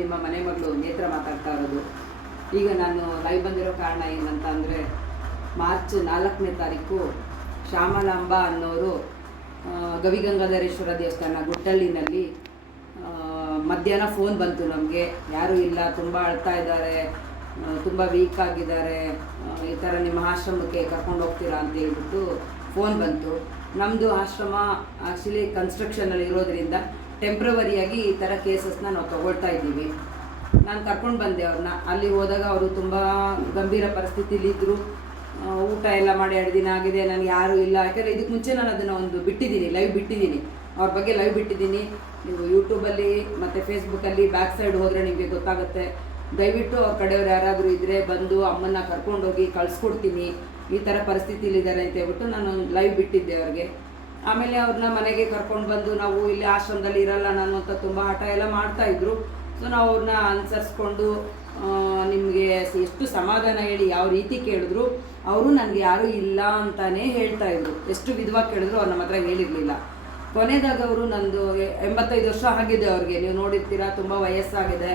ನಿಮ್ಮ ಮನೆ ಮಗಳು ನೇತ್ರ ಮಾತಾಡ್ತಾ ಇರೋದು. ಈಗ ನಾನು ಲೈವ್ ಬಂದಿರೋ ಕಾರಣ ಏನಂತ ಅಂದರೆ ಮಾರ್ಚ್ ನಾಲ್ಕನೇ ತಾರೀಕು ಶ್ಯಾಮಲಾಂಬ ಅನ್ನೋರು ಗವಿಗಂಗಾಧರೇಶ್ವರ ದೇವಸ್ಥಾನ ಗುಟ್ಟಳ್ಳಿನಲ್ಲಿ ಮಧ್ಯಾಹ್ನ ಫೋನ್ ಬಂತು ನಮಗೆ. ಯಾರೂ ಇಲ್ಲ, ತುಂಬ ಅಳ್ತಾ ಇದ್ದಾರೆ ತುಂಬ ವೀಕ್ ಆಗಿದ್ದಾರೆ ಈ ಥರ ನಿಮ್ಮ ಆಶ್ರಮಕ್ಕೆ ಕರ್ಕೊಂಡು ಹೋಗ್ತೀರಾ ಅಂತ ಹೇಳ್ಬಿಟ್ಟು ಫೋನ್ ಬಂತು. ನಮ್ಮದು ಆಶ್ರಮ ಆ್ಯಕ್ಚುಲಿ ಕನ್ಸ್ಟ್ರಕ್ಷನಲ್ಲಿ ಇರೋದ್ರಿಂದ ಟೆಂಪ್ರವರಿಯಾಗಿ ಈ ಥರ ಕೇಸಸ್ನ ನಾವು ತಗೊಳ್ತಾ ಇದ್ದೀವಿ. ನಾನು ಕರ್ಕೊಂಡು ಬಂದೆ ಅವ್ರನ್ನ ಅಲ್ಲಿ ಹೋದಾಗ ಅವರು ತುಂಬ ಗಂಭೀರ ಪರಿಸ್ಥಿತಿಲಿ ಇದ್ದರು ಊಟ ಎಲ್ಲ ಮಾಡಿ ಎರಡು ದಿನ ಆಗಿದೆ ನನಗೆ ಯಾರೂ ಇಲ್ಲ. ಯಾಕಂದರೆ ಇದಕ್ಕೆ ಮುಂಚೆ ನಾನು ಅದನ್ನು ಒಂದು ಬಿಟ್ಟಿದ್ದೀನಿ ಲೈವ್ ಬಿಟ್ಟಿದ್ದೀನಿ. ಅವ್ರ ಬಗ್ಗೆ ಲೈವ್ ಬಿಟ್ಟಿದ್ದೀನಿ. ನೀವು ಯೂಟ್ಯೂಬಲ್ಲಿ ಮತ್ತು ಫೇಸ್ಬುಕ್ಕಲ್ಲಿ ಬ್ಯಾಕ್ ಸೈಡ್ ಹೋದರೆ ನಿಮಗೆ ಗೊತ್ತಾಗುತ್ತೆ. ದಯವಿಟ್ಟು ಅವ್ರ ಕಡೆಯವ್ರು ಯಾರಾದರೂ ಇದ್ದರೆ ಬಂದು ಅಮ್ಮನ್ನ ಕರ್ಕೊಂಡೋಗಿ ಕಳಿಸ್ಕೊಡ್ತೀನಿ. ಈ ಥರ ಪರಿಸ್ಥಿತಿಲಿದ್ದಾರೆ ಅಂತ ಹೇಳ್ಬಿಟ್ಟು ನಾನು ಲೈವ್ ಬಿಟ್ಟಿದ್ದೆ ಅವ್ರಿಗೆ. ಆಮೇಲೆ ಅವ್ರನ್ನ ಮನೆಗೆ ಕರ್ಕೊಂಡು ಬಂದು ನಾವು ಇಲ್ಲಿ ಆಶ್ರಮದಲ್ಲಿ ಇರಲ್ಲ ನಾನು ಅಂತ ತುಂಬ ಹಠ ಎಲ್ಲ ಮಾಡ್ತಾ ಇದ್ರು. ಸೊ ನಾವು ಅವ್ರನ್ನ ಅನುಸರಿಸ್ಕೊಂಡು ನಿಮಗೆ ಎಷ್ಟು ಸಮಾಧಾನ ಹೇಳಿ ಯಾವ ರೀತಿ ಕೇಳಿದ್ರು, ಅವರು ನನಗೆ ಯಾರೂ ಇಲ್ಲ ಅಂತಾನೆ ಹೇಳ್ತಾ ಇದ್ರು. ಎಷ್ಟು ವಿಧವಾಗಿ ಕೇಳಿದ್ರು ಅವ್ರು ನಮ್ಮ ಹತ್ರ ಹೇಳಿರಲಿಲ್ಲ. ಕೊನೆದಾಗ ಅವರು ನಂದು ಎಂಬತ್ತೈದು ವರ್ಷ ಆಗಿದೆ ಅವ್ರಿಗೆ. ನೀವು ನೋಡಿರ್ತೀರಾ, ತುಂಬ ವಯಸ್ಸಾಗಿದೆ.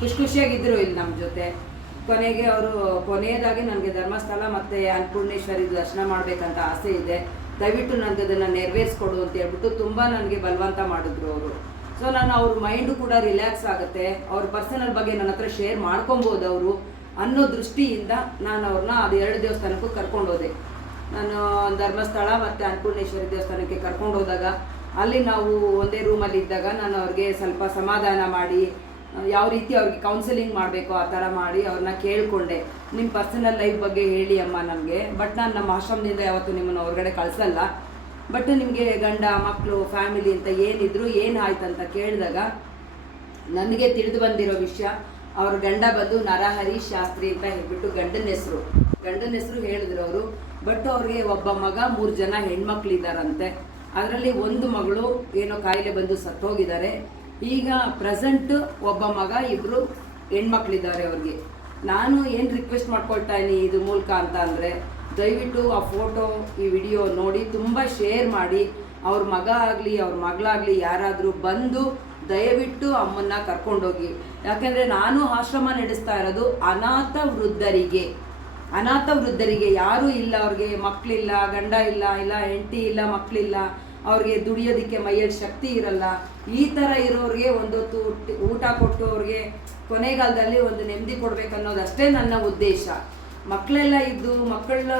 ಖುಷಿ ಖುಷಿಯಾಗಿದ್ದರು ಇಲ್ಲಿ ನಮ್ಮ ಜೊತೆ. ಕೊನೆಗೆ ಅವರು, ಕೊನೆಯದಾಗಿ ನನಗೆ ಧರ್ಮಸ್ಥಳ ಮತ್ತು ಅನ್ನಪೂರ್ಣೇಶ್ವರಿ ದರ್ಶನ ಮಾಡಬೇಕಂತ ಆಸೆ ಇದೆ. ದಯವಿಟ್ಟು ನನಗೆ ಅದನ್ನು ನೆರವೇರಿಸ್ಕೊಡು ಅಂತ ಹೇಳ್ಬಿಟ್ಟು ತುಂಬ ನನಗೆ ಬಲವಂತ ಮಾಡಿದ್ರು ಅವರು. ಸೊ ನಾನು ಅವ್ರ ಮೈಂಡು ಕೂಡ ರಿಲ್ಯಾಕ್ಸ್ ಆಗುತ್ತೆ. ಅವ್ರ ಪರ್ಸನಲ್ ಬಗ್ಗೆ ನನ್ನ ಹತ್ರ ಶೇರ್ ಮಾಡ್ಕೊಬೋದು ಅವರು ಅನ್ನೋ ದೃಷ್ಟಿಯಿಂದ ನಾನು ಅವ್ರನ್ನ ಅದು ಎರಡು ದೇವಸ್ಥಾನಕ್ಕೂ ಕರ್ಕೊಂಡು ಹೋದೆ. ನಾನು ಧರ್ಮಸ್ಥಳ ಮತ್ತು ಅನ್ನಪೂರ್ಣೇಶ್ವರಿ ದೇವಸ್ಥಾನಕ್ಕೆ ಕರ್ಕೊಂಡು ಹೋದಾಗ ಅಲ್ಲಿ ನಾವು ಒಂದೇ ರೂಮಲ್ಲಿ ಇದ್ದಾಗ ನಾನು ಅವ್ರಿಗೆ ಸ್ವಲ್ಪ ಸಮಾಧಾನ ಮಾಡಿ ಯಾವ ರೀತಿ ಅವ್ರಿಗೆ ಕೌನ್ಸಿಲಿಂಗ್ ಮಾಡಬೇಕು, ಆ ಥರ ಮಾಡಿ ಅವ್ರನ್ನ ಕೇಳಿಕೊಂಡೆ. ನಿಮ್ಮ ಪರ್ಸನಲ್ ಲೈಫ್ ಬಗ್ಗೆ ಹೇಳಿ ಅಮ್ಮ ನಮಗೆ. ಬಟ್ ನಾನು ನಮ್ಮ ಆಶ್ರಮದಿಂದ ಯಾವತ್ತೂ ನಿಮ್ಮನ್ನು ಹೊರಗಡೆ ಕಳಿಸಲ್ಲ. ಬಟ್ ನಿಮಗೆ ಗಂಡ ಮಕ್ಕಳು ಫ್ಯಾಮಿಲಿ ಅಂತ ಏನಿದ್ರು ಏನು ಆಯ್ತು ಅಂತ ಕೇಳಿದಾಗ ನನಗೆ ತಿಳಿದು ಬಂದಿರೋ ವಿಷಯ, ಅವ್ರ ಗಂಡ ಬಂದು ನರಹರಿ ಶಾಸ್ತ್ರಿ ಅಂತ ಹೇಳ್ಬಿಟ್ಟು ಗಂಡನ ಹೆಸರು. ಗಂಡನ ಹೆಸರು ಹೇಳಿದ್ರು ಅವರು. ಬಟ್ ಅವ್ರಿಗೆ ಒಬ್ಬ ಮಗ, ಮೂರು ಜನ ಹೆಣ್ಮಕ್ಳಿದ್ದಾರಂತೆ ಅದರಲ್ಲಿ ಒಂದು ಮಗಳು ಏನೋ ಕಾಯಿಲೆ ಬಂದು ಸತ್ತೋಗಿದ್ದಾರೆ. ಈಗ ಪ್ರೆಸೆಂಟ್ ಒಬ್ಬ ಮಗ ಇಬ್ಬರು ಹೆಣ್ಮಕ್ಳಿದ್ದಾರೆ ಅವ್ರಿಗೆ. ನಾನು ಏನು ರಿಕ್ವೆಸ್ಟ್ ಮಾಡ್ಕೊಳ್ತಾ ಇದ್ದೀನಿ ಇದು ಮೂಲಕ ಅಂತ ಅಂದರೆ, ದಯವಿಟ್ಟು ಆ ಫೋಟೋ ಈ ವಿಡಿಯೋ ನೋಡಿ, ತುಂಬ ಶೇರ್ ಮಾಡಿ. ಅವ್ರ ಮಗ ಆಗಲಿ, ಅವ್ರ ಮಗಳಾಗಲಿ, ಯಾರಾದರೂ ಬಂದು ದಯವಿಟ್ಟು ಅಮ್ಮನ್ನ ಕರ್ಕೊಂಡೋಗಿ. ಯಾಕೆಂದರೆ ನಾನು ಆಶ್ರಮ ನಡೆಸ್ತಾ ಇರೋದು ಅನಾಥ ವೃದ್ಧರಿಗೆ. ಅನಾಥ ವೃದ್ಧರಿಗೆ ಯಾರೂ ಇಲ್ಲ ಅವ್ರಿಗೆ ಮಕ್ಕಳಿಲ್ಲ ಗಂಡ ಇಲ್ಲ ಇಲ್ಲ, ಹೆಂಡತಿ ಇಲ್ಲ ಮಕ್ಕಳಿಲ್ಲ ಅವ್ರಿಗೆ ದುಡಿಯೋದಕ್ಕೆ ಮೈಯಲ್ಲಿ ಶಕ್ತಿ ಇರಲ್ಲ. ಈ ಥರ ಇರೋರಿಗೆ ಒಂದೊತ್ತು ಊಟ- ಕೊಟ್ಟು ಅವ್ರಿಗೆ ಕೊನೆಗಾಲದಲ್ಲಿ ಒಂದು ನೆಮ್ಮದಿ ಕೊಡ್ಬೇಕನ್ನೋದಷ್ಟೇ ನನ್ನ ಉದ್ದೇಶ. ಮಕ್ಕಳೆಲ್ಲ ಇದ್ದು ಮಕ್ಕಳ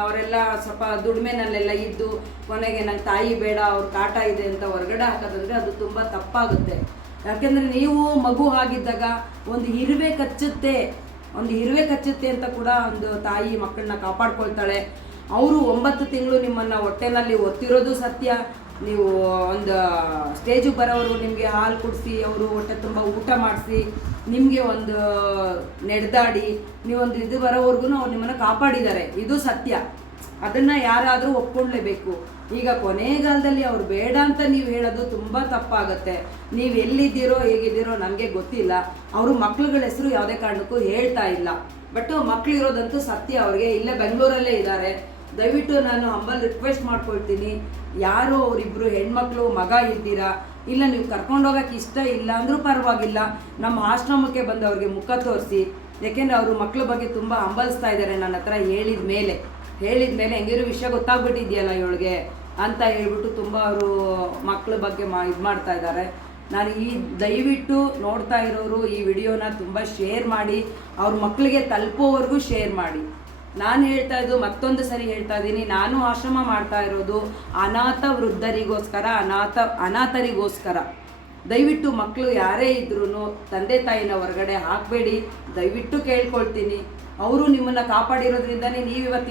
ಅವರೆಲ್ಲ ಸ್ವಲ್ಪ ದುಡಿಮೆನಲ್ಲೆಲ್ಲ ಇದ್ದು, ಕೊನೆಗೆ ನನ್ನ ತಾಯಿ ಬೇಡ, ಅವ್ರ ಕಾಟ ಇದೆ ಅಂತ ಹೊರಗಡೆ ಹಾಕೋದಂದ್ರೆ ಅದು ತುಂಬ ತಪ್ಪಾಗುತ್ತೆ. ಯಾಕೆಂದರೆ ನೀವು ಮಗು ಆಗಿದ್ದಾಗ ಒಂದು ಇರುವೆ ಕಚ್ಚುತ್ತೆ. ಒಂದು ಇರುವೆ ಕಚ್ಚುತ್ತೆ ಅಂತ ಕೂಡ ಒಂದು ತಾಯಿ ಮಕ್ಕಳನ್ನ ಕಾಪಾಡ್ಕೊಳ್ತಾಳೆ. ಅವರು ಒಂಬತ್ತು ತಿಂಗಳು ನಿಮ್ಮನ್ನು ಹೊಟ್ಟೆನಲ್ಲಿ ಒತ್ತಿರೋದು ಸತ್ಯ. ನೀವು ಒಂದು ಸ್ಟೇಜಿಗೆ ಬರೋವರೆಗೂ ನಿಮಗೆ ಹಾಲು ಕುಡಿಸಿ, ಅವರು ಹೊಟ್ಟೆ ತುಂಬ ಊಟ ಮಾಡಿಸಿ, ನಿಮಗೆ ಒಂದು ನಡೆದಾಡಿ ನೀವೊಂದು ಇದು ಬರೋವರೆಗೂ ಅವ್ರು ನಿಮ್ಮನ್ನು ಕಾಪಾಡಿದ್ದಾರೆ. ಇದು ಸತ್ಯ. ಅದನ್ನು ಯಾರಾದರೂ ಒಪ್ಕೊಳ್ಳೇಬೇಕು ಈಗ ಕೊನೆಗಾಲದಲ್ಲಿ ಅವ್ರು ಬೇಡ ಅಂತ ನೀವು ಹೇಳೋದು ತುಂಬ ತಪ್ಪಾಗುತ್ತೆ. ನೀವು ಎಲ್ಲಿದ್ದೀರೋ, ಹೇಗಿದ್ದೀರೋ ನನಗೆ ಗೊತ್ತಿಲ್ಲ. ಅವರು ಮಕ್ಳುಗಳ ಹೆಸರು ಯಾವುದೇ ಕಾರಣಕ್ಕೂ ಹೇಳ್ತಾ ಇಲ್ಲ. ಬಟ್ ಮಕ್ಳು ಇರೋದಂತೂ ಸತ್ಯ. ಅವ್ರಿಗೆ ಇಲ್ಲೇ ಬೆಂಗಳೂರಲ್ಲೇ ಇದ್ದಾರೆ. ದಯವಿಟ್ಟು ನಾನು ಹಂಬಲ್ ರಿಕ್ವೆಸ್ಟ್ ಮಾಡ್ಕೊಳ್ತೀನಿ. ಯಾರು ಅವರಿಬ್ಬರು ಹೆಣ್ಮಕ್ಳು, ಮಗ ಇದ್ದೀರಾ? ಇಲ್ಲ, ನೀವು ಕರ್ಕೊಂಡೋಗಕ್ಕೆ ಇಷ್ಟ ಇಲ್ಲ ಅಂದರೂ ಪರವಾಗಿಲ್ಲ. ನಮ್ಮ ಆಶ್ರಮಕ್ಕೆ ಬಂದು ಅವ್ರಿಗೆ ಮುಖ ತೋರಿಸಿ. ಯಾಕೆಂದರೆ ಅವರು ಮಕ್ಕಳ ಬಗ್ಗೆ ತುಂಬ ಹಂಬಲಿಸ್ತಾ ಇದ್ದಾರೆ ನನ್ನ ಹತ್ರ ಹೇಳಿದ ಮೇಲೆ. ಹೇಳಿದ ಮೇಲೆ ಹೆಂಗಿರೋ ವಿಷಯ ಗೊತ್ತಾಗ್ಬಿಟ್ಟಿದೆಯಲ್ಲ ಇವಳಿಗೆ ಅಂತ ಹೇಳ್ಬಿಟ್ಟು ತುಂಬ ಅವರು ಮಕ್ಕಳ ಬಗ್ಗೆ ಮಾ ಇದು ಮಾಡ್ತಾ ಇದ್ದಾರೆ. ನಾನು ಈ ದಯವಿಟ್ಟು ನೋಡ್ತಾ ಇರೋರು ಈ ವಿಡಿಯೋನ ತುಂಬ ಶೇರ್ ಮಾಡಿ, ಅವ್ರ ಮಕ್ಕಳಿಗೆ ತಲುಪೋವರೆಗೂ ಶೇರ್ ಮಾಡಿ. ನಾನು ಹೇಳ್ತಾ ಇದ್ದು ಮತ್ತೊಂದು ಸರಿ ಹೇಳ್ತಾ ಇದ್ದೀನಿ. ನಾನು ಆಶ್ರಮ ಮಾಡ್ತಾ ಇರೋದು ಅನಾಥ ವೃದ್ಧರಿಗೋಸ್ಕರ, ಅನಾಥ, ಅನಾಥರಿಗೋಸ್ಕರ. ದಯವಿಟ್ಟು ಮಕ್ಕಳು ಯಾರೇ ಇದ್ರೂ ತಂದೆ ತಾಯಿನ ಹೊರಗಡೆ ಹಾಕಬೇಡಿ. ದಯವಿಟ್ಟು ಕೇಳ್ಕೊಳ್ತೀನಿ. ಅವರು ನಿಮ್ಮನ್ನು ಕಾಪಾಡಿರೋದ್ರಿಂದನೇ ನೀವು ಇವತ್ತು